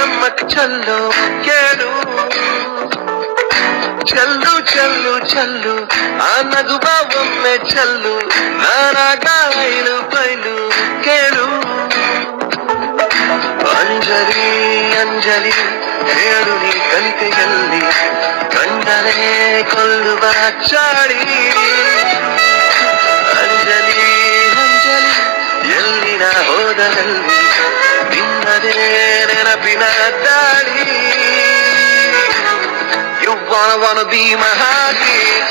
ಚಮ್ಮಕ್ ಚಲ್ಲು ಕೇಳು ಚಲ್ಲು ಚಲ್ಲು ಚಲ್ಲು ಆ ನಗುವ ಒಮ್ಮೆ ಚಲ್ಲು ನಾನಾಗ ಬೈಲು ಬೈಲು ಕೇಳು ಅಂಜಲಿ ಅಂಜಲಿ ಹೇಳು ನೀ ಕಲಿಕೆಯಲ್ಲಿ ಕಂಡರೆ ಕೊಲ್ಲುವ ಚಾಳಿ ಅಂಜಲಿ ಅಂಜಲಿ ಎಲ್ಲಿನ ಹೋದರಲ್ಲಿ ನಿನ್ನದೇ ನೆನಪಿನ ದಾಳಿ. You wanna be my heartbeat